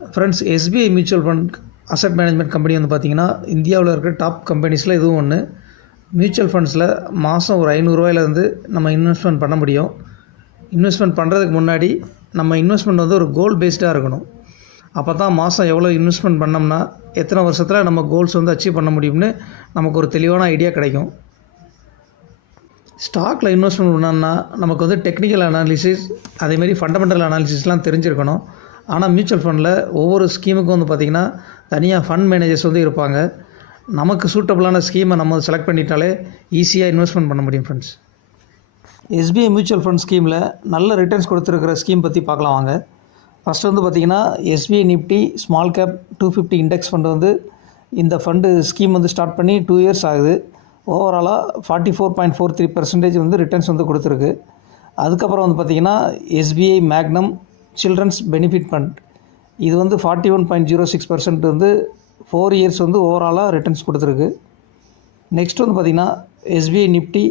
Friends, SBI mutual fund asset management company வந்து பார்த்திங்கன்னா இந்தியாவில் இருக்கிற டாப் கம்பெனிஸில் இதுவும் ஒன்று. மியூச்சுவல் ஃபண்ட்ஸில் மாதம் ஒரு ₹500 நம்ம இன்வெஸ்ட்மெண்ட் பண்ண முடியும். இன்வெஸ்ட்மெண்ட் பண்ணுறதுக்கு முன்னாடி நம்ம இன்வெஸ்ட்மெண்ட் வந்து ஒரு கோல் பேஸ்டாக இருக்கணும். அப்போ தான் மாதம் எவ்வளோ இன்வெஸ்ட்மெண்ட் பண்ணோம்னா எத்தனை வருஷத்தில் நம்ம கோல்ஸ் வந்து அச்சீவ் பண்ண முடியும்னு நமக்கு ஒரு தெளிவான ஐடியா கிடைக்கும். ஸ்டாக்கில் இன்வெஸ்ட்மெண்ட் பண்ணோம்னா நமக்கு வந்து டெக்னிக்கல் அனாலிசிஸ் அதேமாரி ஃபண்டமெண்டல் அனாலிசிஸ்லாம் தெரிஞ்சிருக்கணும். ஆனால் மியூச்சுவல் ஃபண்டில் ஒவ்வொரு ஸ்கீமுக்கும் வந்து பார்த்திங்கன்னா தனியாக ஃபண்ட் மேனேஜர்ஸ் வந்து இருப்பாங்க. நமக்கு சூட்டபுளான ஸ்கீமை நம்ம செலக்ட் பண்ணிட்டாலே ஈஸியாக இன்வெஸ்ட்மெண்ட் பண்ண முடியும். ஃப்ரெண்ட்ஸ், எஸ்பிஐ மியூச்சுவல் ஃபண்ட் ஸ்கீமில் நல்ல ரிட்டர்ன்ஸ் கொடுத்துருக்கிற ஸ்கீம் பற்றி பார்க்கலாம் வாங்க. ஃபஸ்ட்டு வந்து பார்த்திங்கன்னா SBI Nifty small cap 250 index fund வந்து இந்த ஃபண்டு ஸ்கீம் வந்து ஸ்டார்ட் பண்ணி 2 இயர்ஸ் ஆகுது. ஓவராலாக 44.43% வந்து ரிட்டர்ன்ஸ் வந்து கொடுத்துருக்கு. அதுக்கப்புறம் வந்து பார்த்திங்கன்னா SBI magnum children's benefit fund இது வந்து 41.06% வந்து 4 இயர்ஸ் வந்து ஓவராலாக ரிட்டர்ன்ஸ் கொடுத்துருக்கு. நெக்ஸ்ட் வந்து பார்த்திங்கன்னா SBI Nifty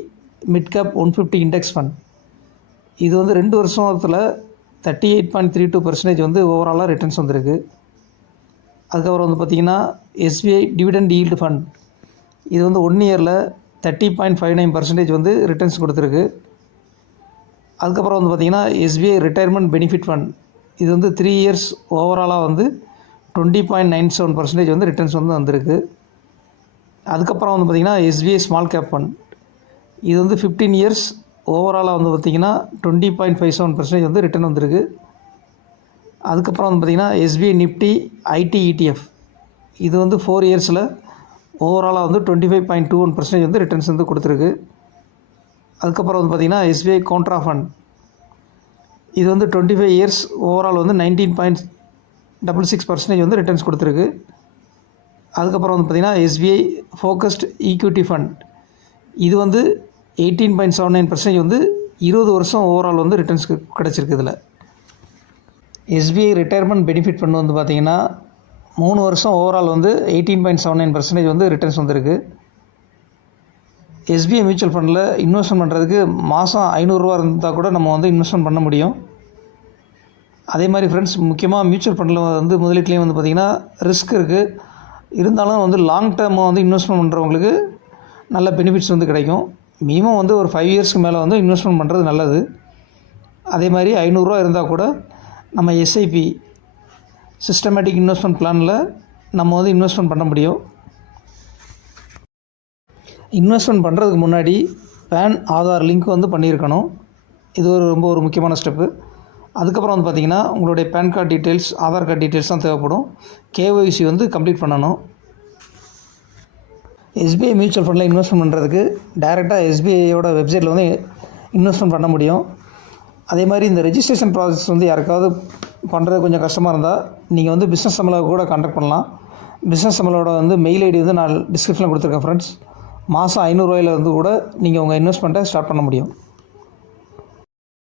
mid cap 150 index fund இது வந்து 2 வருஷத்தில் 38.32% வந்து ஓவராலாக ரிட்டர்ன்ஸ் வந்திருக்கு. அதுக்கப்புறம் வந்து பார்த்திங்கன்னா எஸ்பிஐ டிவிடெண்ட் ஈல்டு ஃபண்ட் இது வந்து 1 இயரில் 30.59% வந்து ரிட்டர்ன்ஸ் கொடுத்துருக்கு. அதுக்கப்புறம் வந்து பார்த்திங்கன்னா எஸ்பிஐ ரிட்டையர்மெண்ட் பெனிஃபிட் ஃபண்ட் இது வந்து 3 இயர்ஸ் ஓவராலாக வந்து 20.97% வந்து ரிட்டர்ன்ஸ் வந்து வந்திருக்கு. அதுக்கப்புறம் வந்து பார்த்திங்கன்னா எஸ்பிஐ ஸ்மால் கேப் ஃபண்ட் இது வந்து 15 இயர்ஸ் ஓவராலாக வந்து பார்த்திங்கன்னா 20.57% வந்து ரிட்டர்ன் வந்திருக்கு. அதுக்கப்புறம் வந்து பார்த்திங்கன்னா எஸ்பிஐ நிஃப்டி ஐடி இடிஎஃப் இது வந்து 4 இயர்ஸில் ஓவராலாக வந்து 25.21% வந்து ரிட்டர்ன்ஸ் வந்து கொடுத்துருக்கு. அதுக்கப்புறம் வந்து பார்த்திங்கன்னா எஸ்பிஐ கான்ட்ரா ஃபண்ட் இது வந்து 25 இயர்ஸ் ஓவரால் வந்து 19.66% வந்து ரிட்டர்ன்ஸ் கொடுத்துருக்கு. அதுக்கப்புறம் வந்து பார்த்திங்கன்னா எஸ்பிஐ ஃபோக்கஸ்ட் ஈக்விட்டி ஃபண்ட் இது வந்து 18.79% வந்து 20 வருஷம் ஓவரால் வந்து ரிட்டர்ன்ஸ் கிடச்சிருக்கு. இதில் எஸ்பிஐ ரிட்டையர்மெண்ட் பெனிஃபிட் ஃபண்ட் வந்து பார்த்திங்கன்னா 3 வருஷம் ஓவரால் வந்து 18.79% வந்து ரிட்டர்ன்ஸ் வந்திருக்கு. எஸ்பிஐ மியூச்சுவல் ஃபண்டில் இன்வெஸ்ட்மெண்ட் பண்ணுறதுக்கு மாதம் ₹500 இருந்தால் கூட நம்ம வந்து இன்வெஸ்ட்மெண்ட் பண்ண முடியும். அதே மாதிரி ஃப்ரெண்ட்ஸ், முக்கியமாக மியூச்சுவல் ஃபண்டில் வந்து முதலீட்லேயும் வந்து பார்த்திங்கன்னா ரிஸ்க் இருக்குது. இருந்தாலும் வந்து லாங் டேர்மாக வந்து இன்வெஸ்ட்மெண்ட் பண்ணுறவங்களுக்கு நல்ல பெனிஃபிட்ஸ் வந்து கிடைக்கும். மினிமம் வந்து ஒரு 5 இயர்ஸ்க்கு மேலே வந்து இன்வெஸ்ட்மெண்ட் பண்ணுறது நல்லது. அதே மாதிரி ₹500 இருந்தால் கூட நம்ம எஸ்ஐபி சிஸ்டமேட்டிக் இன்வெஸ்ட்மெண்ட் பிளானில் நம்ம வந்து இன்வெஸ்ட்மெண்ட் பண்ண முடியும். இன்வெஸ்ட்மெண்ட் பண்ணுறதுக்கு முன்னாடி பேன் ஆதார் லிங்க் வந்து பண்ணியிருக்கணும். இது ரொம்ப முக்கியமான ஸ்டெப்பு. அதுக்கப்புறம் வந்து பார்த்திங்கன்னா உங்களுடைய PAN card details Aadhaar card details தான் தேவைப்படும். கேஒய்சி வந்து கம்ப்ளீட் பண்ணணும். எஸ்பிஐ மியூச்சுவல் ஃபண்டில் இன்வெஸ்ட்மெண்ட் பண்ணுறதுக்கு டைரெக்டாக எஸ்பிஐயோட வெப்சைட்டில் வந்து இன்வெஸ்ட்மெண்ட் பண்ண முடியும். அதே மாதிரி இந்த ரெஜிஸ்ட்ரேஷன் ப்ராசஸ் வந்து யாருக்காவது பண்ணுறது கொஞ்சம் கஷ்டமாக இருந்தால் நீங்கள் வந்து பிஸ்னஸ் சம்மளை கூட கான்டாக்ட் பண்ணலாம். பிஸ்னஸ் சம்மளோட வந்து மெயில் ஐடி வந்து நான் டிஸ்கிரிப்ஷனில் கொடுத்துருக்கேன். ஃப்ரெண்ட்ஸ், மாதம் ₹500 வந்து கூட நீங்கள் உங்கள் இன்வெஸ்ட்மெண்ட்டை ஸ்டார்ட் பண்ண முடியும்.